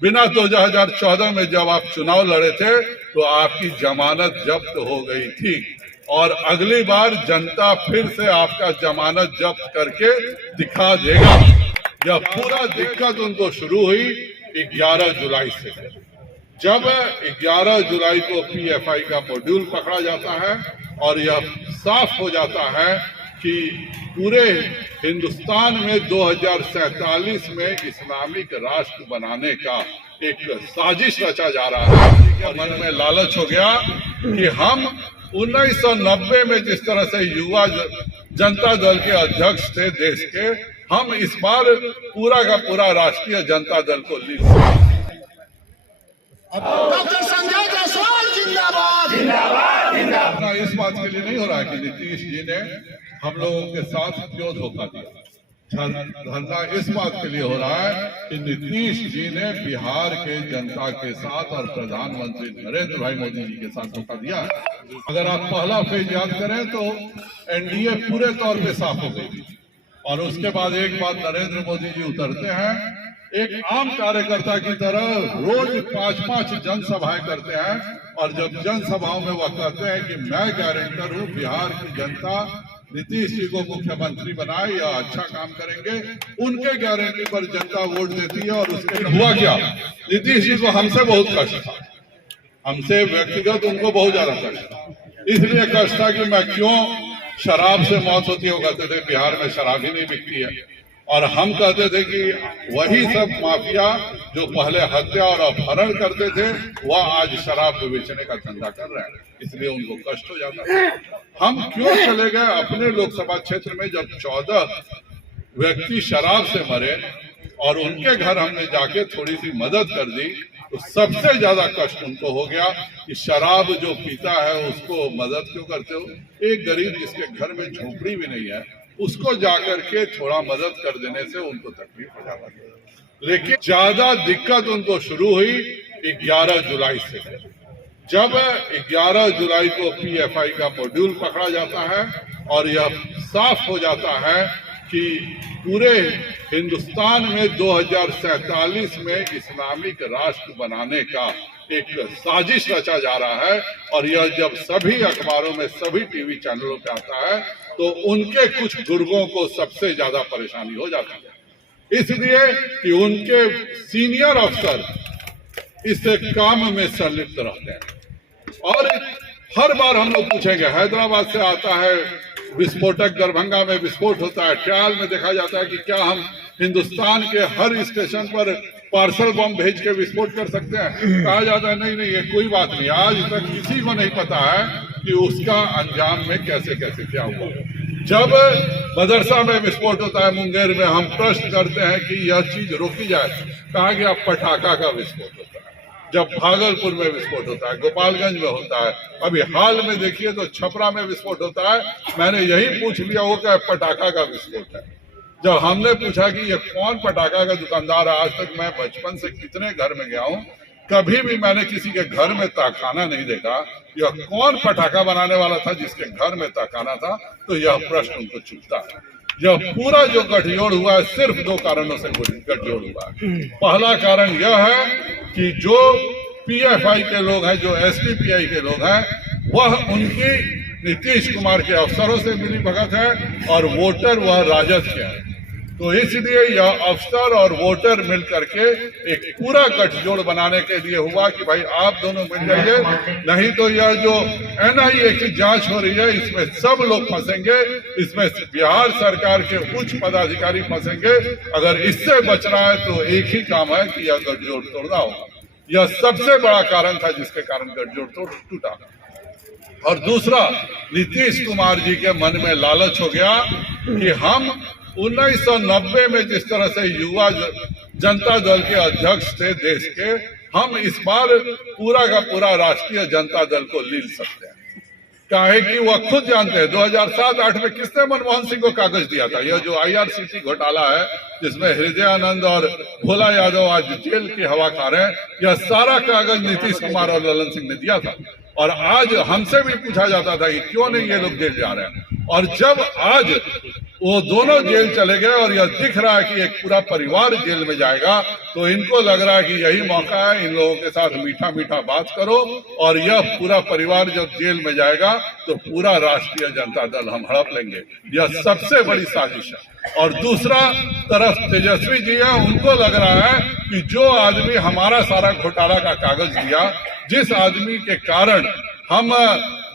बिना 2014 में जब आप चुनाव लड़े थे तो आपकी जमानत जब्त हो गई थी और अगली बार जनता फिर से आपका जमानत जब्त करके दिखा देगा। यह पूरा दिक्कत उनको शुरू हुई 11 जुलाई से। जब 11 जुलाई को पीएफआई का मॉड्यूल पकड़ा जाता है और यह साफ हो जाता है कि पूरे हिंदुस्तान में 2047 में इस्लामिक राष्ट्र बनाने का एक साजिश रचा जा रहा है। मन में लालच हो गया कि हम 1990 में जिस तरह से युवा जनता दल के अध्यक्ष थे देश के, हम इस बार पूरा का पूरा राष्ट्रीय जनता दल को ली। डॉक्टर संजय जायसवाल जिंदाबाद जिंदाबाद जिंदाबाद। इस बात के लिए नहीं हो रहा है कि नीतीश जी ने हम लोगों के साथ क्यों धोखा दिया। धरना इस बात के लिए हो रहा है कि नीतीश जी ने बिहार के जनता के साथ और प्रधानमंत्री नरेंद्र भाई मोदी जी के साथ धोखा दिया। अगर आप पहला फेज याद करें तो एनडीए पूरे तौर पे साफ हो गई और उसके बाद एक बार नरेंद्र मोदी जी उतरते हैं, एक आम कार्यकर्ता की तरह रोज 5-5 जनसभाएं करते हैं और जब जनसभाओं में वह कहते हैं कि मैं गारंटर हूं बिहार की जनता नीतीश जी को मुख्यमंत्री बनाए या अच्छा काम करेंगे, उनके गारंटी पर जनता वोट देती है। और उसके हुआ क्या, नीतीश जी को हमसे बहुत कष्ट था, हमसे व्यक्तिगत उनको बहुत ज्यादा कष्ट था। इसलिए कष्ट था कि मैं क्यों शराब से मौत होती है, कहते थे बिहार में शराब ही नहीं बिकती है। और हम कहते थे कि वही सब माफिया जो पहले हत्या और अपहरण करते थे वह आज शराब बेचने का धंधा कर रहे हैं, इसलिए उनको कष्ट हो जाता था। हम क्यों चले गए अपने लोकसभा क्षेत्र में जब 14 व्यक्ति शराब से मरे और उनके घर हमने जाके थोड़ी सी मदद कर दी, तो सबसे ज्यादा कष्ट उनको हो गया कि शराब जो पीता है उसको मदद क्यों करते हो। एक गरीब जिसके घर में झोपड़ी भी नहीं है उसको जाकर के थोड़ा मदद कर देने से उनको तकलीफ हो जाता है। लेकिन ज्यादा दिक्कत उनको शुरू हुई 11 जुलाई से। जब 11 जुलाई को पीएफआई का मॉड्यूल पकड़ा जाता है और यह साफ हो जाता है कि पूरे हिंदुस्तान में 2047 में इस्लामिक राष्ट्र बनाने का एक साजिश रचा जा रहा है और यह जब सभी अखबारों में सभी टीवी चैनलों पे आता है तो उनके कुछ गुर्गों को सबसे ज्यादा परेशानी हो जाती है, इसलिए कि उनके सीनियर अफसर इस काम में संलिप्त रहते हैं। और हर बार हम लोग पूछेंगे, हैदराबाद से आता है विस्फोटक, दरभंगा में विस्फोट होता है, ट्रायल में देखा जाता है कि क्या हम हिंदुस्तान के हर स्टेशन पर पार्सल बम भेज के विस्फोट कर सकते हैं। कहा जाता है नहीं नहीं ये कोई बात नहीं। आज तक किसी को नहीं पता है कि उसका अंजाम में कैसे कैसे क्या हुआ। जब मदरसा में विस्फोट होता है मुंगेर में, हम प्रश्न करते हैं कि यह चीज रोकी जाए, कहा गया पटाखा का विस्फोट होता है। जब भागलपुर में विस्फोट होता है, गोपालगंज में होता है, अभी हाल में देखिए तो छपरा में विस्फोट होता है, मैंने यही पूछ लिया वो क्या पटाखा का विस्फोट है। जब हमने पूछा कि ये कौन पटाखा का दुकानदार है, आज तक मैं बचपन से कितने घर में गया हूँ, कभी भी मैंने किसी के घर में ताखाना नहीं देखा। यह कौन पटाखा बनाने वाला था जिसके घर में ताखाना था, तो यह प्रश्न उनको चुभता है। यह पूरा जो गठजोड़ हुआ है सिर्फ 2 कारणों से गठजोड़ हुआ है। पहला कारण यह है कि जो पीएफआई के लोग हैं, जो एसडीपीआई के लोग हैं, वह उनकी नीतीश कुमार के अफसरों से मिली भगत है और वोटर वह राजद के हैं। तो इसलिए यह अफसर और वोटर मिल करके एक पूरा गठजोड़ बनाने के लिए हुआ कि भाई आप दोनों मिल जाइए, नहीं तो यह जो एनआईए की जांच हो रही है इसमें सब लोग फंसेंगे, इसमें बिहार सरकार के उच्च पदाधिकारी फंसेंगे। अगर इससे बचना है तो एक ही काम है कि यह गठजोड़ तोड़ना होगा। यह सबसे बड़ा कारण था जिसके कारण गठजोड़ टूटा। और दूसरा, नीतीश कुमार जी के मन में लालच हो गया कि हम 1990 में जिस तरह से युवा जनता दल के अध्यक्ष थे देश के, हम इस बार पूरा का पूरा राष्ट्रीय जनता दल को लील सकते हैं। काहे कि वह खुद जानते हैं 2007-8 में किसने मनमोहन सिंह को कागज दिया था। यह जो आईआरसीटी घोटाला है जिसमें हृदयानंद और भोला यादव आज जेल की हवा खा रहे हैं, यह सारा कागज नीतीश कुमार और ललन सिंह ने दिया था। और आज हमसे भी पूछा जाता था कि क्यों नहीं ये लोग जेल जा रहे हैं। और जब आज वो दोनों जेल चले गए और यह दिख रहा है कि एक पूरा परिवार जेल में जाएगा, तो इनको लग रहा है कि यही मौका है, इन लोगों के साथ मीठा मीठा बात करो, और यह पूरा परिवार जब जेल में जाएगा तो पूरा राष्ट्रीय जनता दल हम हड़प लेंगे। यह सबसे बड़ी साजिश है। और दूसरा तरफ तेजस्वी जी है, उनको लग रहा है कि जो आदमी हमारा सारा घोटाला का कागज दिया, जिस आदमी के कारण हम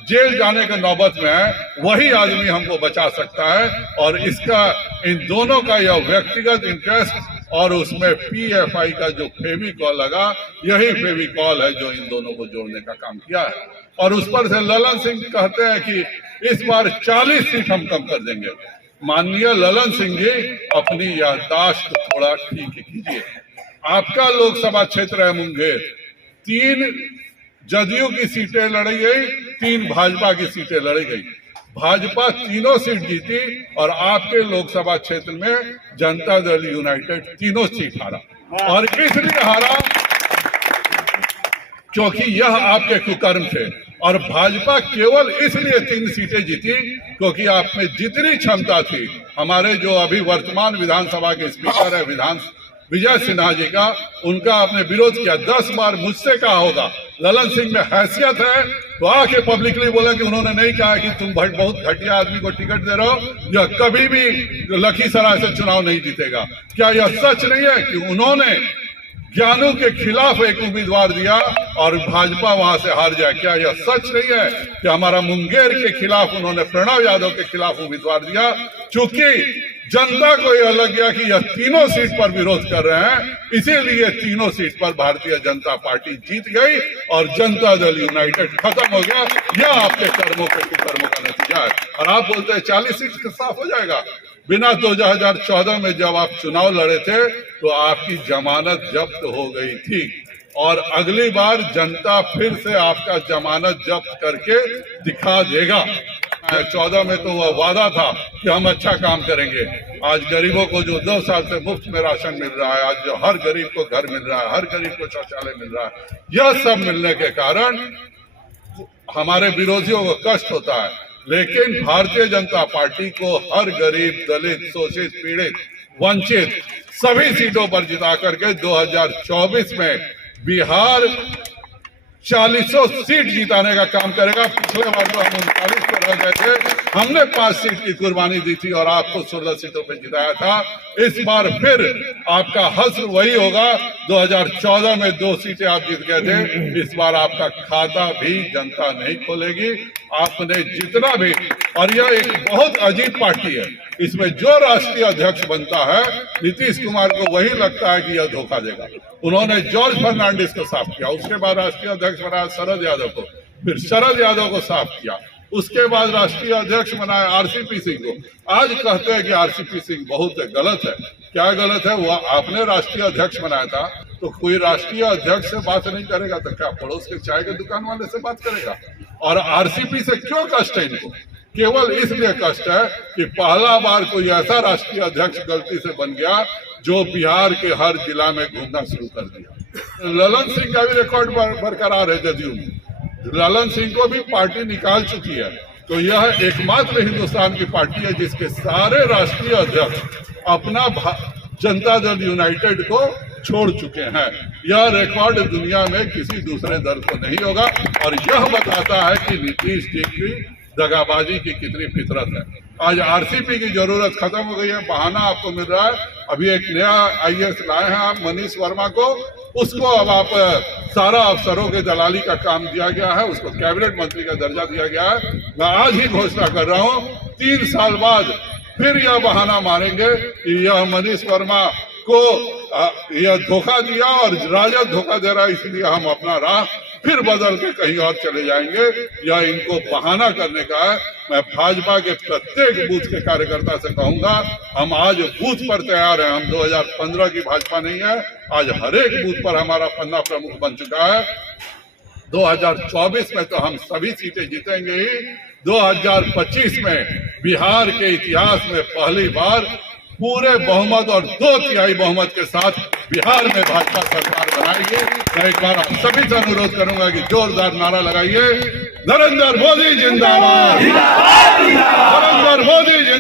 जेल जाने के नौबत में है, वही आदमी हमको बचा सकता है। और इसका इन दोनों का यह व्यक्तिगत इंटरेस्ट और उसमें पीएफआई का जो फेविकॉल लगा, यही फेविकॉल है जो इन दोनों को जोड़ने का काम किया है। और उस पर से ललन सिंह कहते हैं कि इस बार 40 सीट हम कम कर देंगे। माननीय ललन सिंह जी, अपनी याददाश्त थोड़ा ठीक कीजिए। आपका लोकसभा क्षेत्र है मुंगेर, 3 जदयू की सीटें लड़ी गई, 3 भाजपा की सीटें लड़ी गई। भाजपा तीनों सीट जीती और आपके लोकसभा क्षेत्र में जनता दल यूनाइटेड तीनों सीट हारा। और इसलिए हारा क्योंकि यह आपके कुकर्म थे। और भाजपा केवल इसलिए 3 सीटें जीती क्योंकि आप में जितनी क्षमता थी, हमारे जो अभी वर्तमान विधानसभा के स्पीकर है विजय सिन्हा जी का, उनका आपने विरोध किया। 10 बार मुझसे कहा होगा, ललन सिंह में हैसियत है तो आके पब्लिकली बोला कि उन्होंने नहीं कहा कि तुम बहुत घटिया आदमी को टिकट दे रहे हो, यह कभी भी लखीसराय से चुनाव नहीं जीतेगा। क्या यह सच नहीं है कि उन्होंने ज्ञानू के खिलाफ एक उम्मीदवार दिया और भाजपा वहां से हार जाए? क्या यह सच नहीं है कि हमारा मुंगेर के खिलाफ उन्होंने प्रणव यादव के खिलाफ उम्मीदवार दिया? चूंकि जनता को यह लग गया कि यह तीनों सीट पर विरोध कर रहे हैं, इसीलिए तीनों सीट पर भारतीय जनता पार्टी जीत गई और जनता दल यूनाइटेड खत्म हो गया। यह आपके कर्मों का नतीजा है। और आप बोलते हैं 40 सीट साफ हो जाएगा। बिना 2014 में जब आप चुनाव लड़े थे तो आपकी जमानत जब्त हो गई थी, और अगली बार जनता फिर से आपका जमानत जब्त करके दिखा देगा। 14 में तो वह वादा था कि हम अच्छा काम करेंगे। आज गरीबों को जो 2 साल से मुफ्त में राशन मिल रहा है, आज जो हर गरीब को घर मिल रहा है, हर गरीब को शौचालय मिल रहा है, यह सब मिलने के कारण हमारे विरोधियों को कष्ट होता है। लेकिन भारतीय जनता पार्टी को हर गरीब, दलित, शोषित, पीड़ित, वंचित सभी सीटों पर जिता करके 2024 में बिहार 40 सीट जिताने का काम करेगा। पिछले बार तो हम 39 पर रह गए थे, हमने 5 सीट की कुर्बानी दी थी और आपको 16 सीटों पर जिताया था। इस बार फिर आपका हश्र वही होगा। 2014 में 2 सीटें आप जीत गए थे, इस बार आपका खाता भी जनता नहीं खोलेगी। आपने जितना भी, और यह एक बहुत अजीब पार्टी है, इसमें जो राष्ट्रीय अध्यक्ष बनता है, नीतीश कुमार को वही लगता है कि यह धोखा देगा। उन्होंने जॉर्ज फर्नांडिस को साफ किया, उसके बाद राष्ट्रीय अध्यक्ष बनाया शरद यादव को, फिर शरद यादव को साफ किया, उसके बाद राष्ट्रीय अध्यक्ष बनाया आरसीपी सिंह को। आज कहते हैं कि आरसीपी सिंह बहुत गलत है। क्या गलत है? वो आपने राष्ट्रीय अध्यक्ष बनाया था, तो कोई राष्ट्रीय अध्यक्ष से बात नहीं करेगा तो क्या पड़ोस के चाय के दुकान वाले से बात करेगा? और आरसीपी से क्यों कष्ट है इनको? केवल इसलिए कष्ट है कि पहला बार कोई ऐसा राष्ट्रीय अध्यक्ष गलती से बन गया जो बिहार के हर जिला में घूमना शुरू कर दिया। ललन सिंह का भी रिकॉर्ड बरकरार है जदयू में, ललन सिंह को भी पार्टी निकाल चुकी है। तो यह एकमात्र हिंदुस्तान की पार्टी है जिसके सारे राष्ट्रीय अध्यक्ष अपना जनता दल यूनाइटेड को छोड़ चुके हैं। यह रिकॉर्ड दुनिया में किसी दूसरे दल को नहीं होगा, और यह बताता है कि नीतीश जी की दगाबाजी की कितनी फितरत है। आज आरसीपी की जरूरत खत्म हो गई है, बहाना आपको मिल रहा है। अभी एक नया आईएएस लाए हैं आप, मनीष वर्मा को, उसको अब आप सारा अफसरों के दलाली का काम दिया गया है, उसको कैबिनेट मंत्री का दर्जा दिया गया है। मैं आज ही घोषणा कर रहा हूं, 3 साल बाद फिर यह बहाना मारेंगे कि यह मनीष वर्मा को यह धोखा दिया और राजद धोखा दे रहा है, इसलिए हम अपना राह फिर बदल के कहीं और चले जाएंगे। यह इनको बहाना करने का है। मैं भाजपा के प्रत्येक बूथ के कार्यकर्ता से कहूंगा, हम आज बूथ पर तैयार हैं। हम 2015 की भाजपा नहीं है, आज हर एक बूथ पर हमारा पन्ना प्रमुख बन चुका है। 2024 में तो हम सभी सीटें जीतेंगे ही। 2025 में बिहार के इतिहास में पहली बार पूरे बहुमत और 2/3 बहुमत के साथ बिहार में भाजपा सरकार बनाएगी। मैं एक बार आप सभी से अनुरोध करूंगा कि जोरदार नारा लगाइए, नरेंद्र मोदी जिंदाबाद, नरेंद्र मोदी जिंदाबाद।